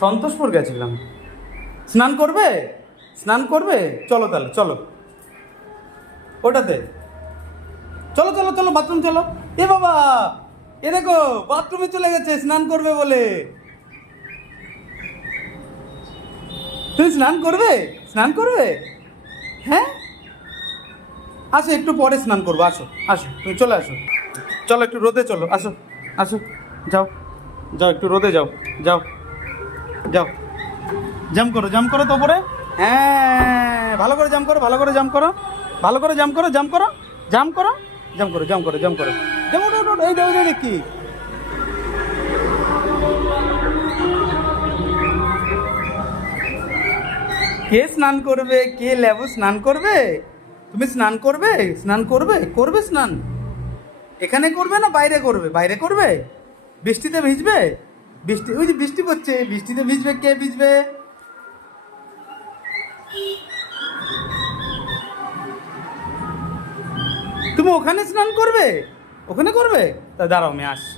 সন্তোষপুর গেছিলাম। স্নান করবে? স্নান করবে? চলো তাহলে, চলো ওটাতে, চলো চলো চলো, বাথরুম চলো। এ বাবা, এ দেখো বাথরুমে চলে গেছে স্নান করবে বলে। তুমি স্নান করবে? স্নান করবে? হ্যাঁ, আসো একটু পরে স্নান করবো, আসো আসো, তুমি চলে আসো। চলো একটু রোদে চলো, আসো আসো, যাও যাও, একটু রোদে যাও, যাও যাও, জাম করো তো পরে। হ্যাঁ, ভালো করে জাম করো, ভালো করে জাম করো, ভালো করে জাম করো, জাম করো, জাম করো, জাম করো, জাম করো, জাম করো, জাম, ওঠো ওঠো, এই দাও কি। কে স্নান করবে? কে লেবু স্নান করবে? তুমি স্নান করবে? স্নান করবে? করবে স্নান? এখানে করবে না বাইরে করবে? বাইরে করবে? বৃষ্টিতে ভিজবে? বৃষ্টি, ওই যে বৃষ্টি পড়ছে, বৃষ্টিতে ভিজবে, কে ভিজবে? তুমি ওখানে স্নান করবে? ওখানে করবে? তা দাঁড়াও, আমি আসছি।